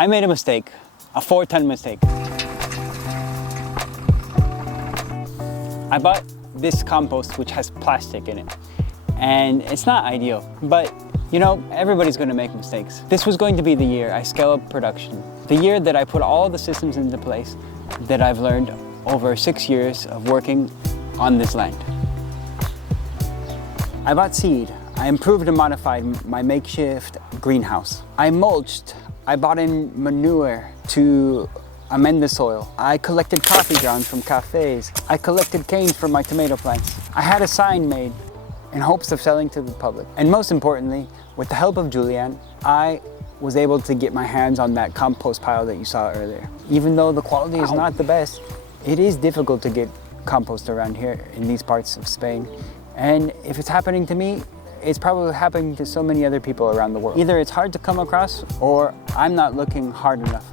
I made a mistake, a 4-ton mistake. I bought this compost which has plastic in it, and it's not ideal, but you know, everybody's going to make mistakes. This was going to be the year I scale up production, the year that I put all the systems into place that I've learned over 6 years of working on this land. I bought seed. I improved and modified my makeshift greenhouse. I mulched. I bought in manure to amend the soil. I collected coffee grounds from cafes. I collected canes for my tomato plants. I had a sign made in hopes of selling to the public. And most importantly, with the help of Julianne, I was able to get my hands on that compost pile that you saw earlier. Even though the quality is not the best, it is difficult to get compost around here in these parts of Spain. And if it's happening to me, it's probably happening to so many other people around the world. Either it's hard to come across, or I'm not looking hard enough.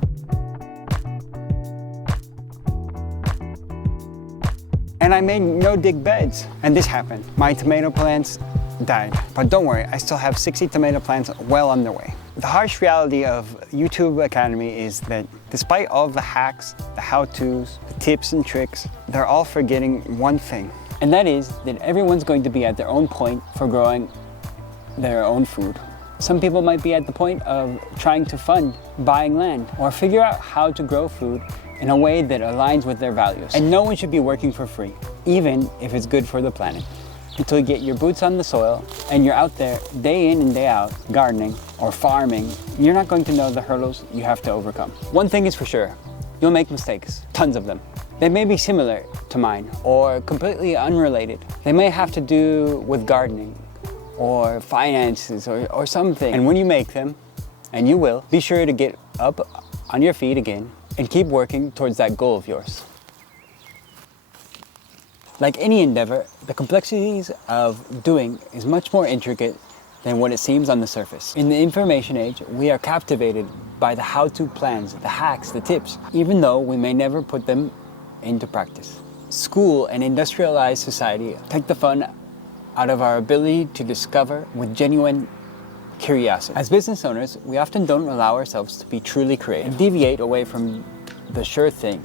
And I made no dig beds, and this happened. My tomato plants died. But don't worry, I still have 60 tomato plants well on their way. The harsh reality of YouTube Academy is that despite all of the hacks, the how-tos, the tips and tricks, they're all forgetting one thing. And that is that everyone's going to be at their own point for growing their own food. Some people might be at the point of trying to fund buying land or figure out how to grow food in a way that aligns with their values. And no one should be working for free, even if it's good for the planet. Until you get your boots on the soil and you're out there day in and day out gardening or farming, you're not going to know the hurdles you have to overcome. One thing is for sure, you'll make mistakes, tons of them. They may be similar to mine or completely unrelated. They may have to do with gardening or finances or something. And when you make them, and you will, be sure to get up on your feet again and keep working towards that goal of yours. Like any endeavor, the complexities of doing is much more intricate than what it seems on the surface. In the information age, we are captivated by the how-to plans, the hacks, the tips, even though we may never put them into practice. School and industrialized society take the fun out of our ability to discover with genuine curiosity. As business owners, we often don't allow ourselves to be truly creative and deviate away from the sure thing,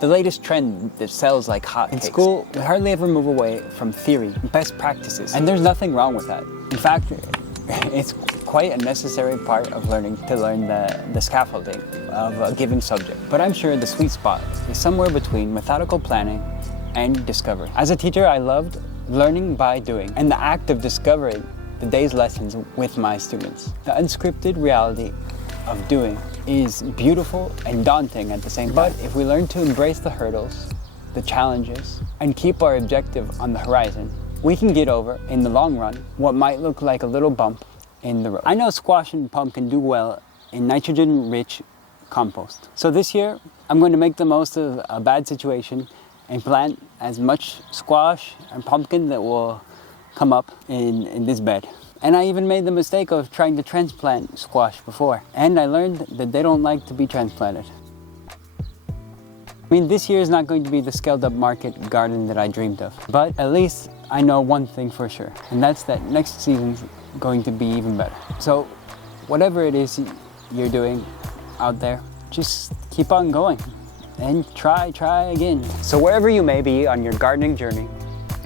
the latest trend that sells like hotcakes. In school, we hardly ever move away from theory, best practices, and there's nothing wrong with that. In fact, it's quite a necessary part of learning to learn the scaffolding of a given subject. But I'm sure the sweet spot is somewhere between methodical planning and discovery. As a teacher, I loved learning by doing and the act of discovering the day's lessons with my students. The unscripted reality of doing is beautiful and daunting at the same time. But if we learn to embrace the hurdles, the challenges, and keep our objective on the horizon, we can get over, in the long run, what might look like a little bump in the road. I know squash and pumpkin do well in nitrogen-rich compost. So this year, I'm going to make the most of a bad situation and plant as much squash and pumpkin that will come up in this bed. And I even made the mistake of trying to transplant squash before. And I learned that they don't like to be transplanted. I mean, this year is not going to be the scaled up market garden that I dreamed of. But at least I know one thing for sure. And that's that next season's going to be even better. So whatever it is you're doing out there, just keep on going and try again. So wherever you may be on your gardening journey,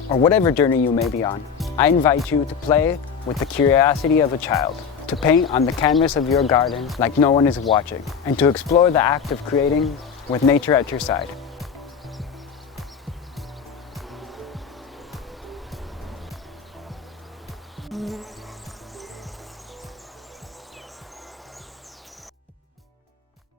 or whatever journey you may be on, I invite you to play with the curiosity of a child, to paint on the canvas of your garden like no one is watching, and to explore the act of creating with nature at your side.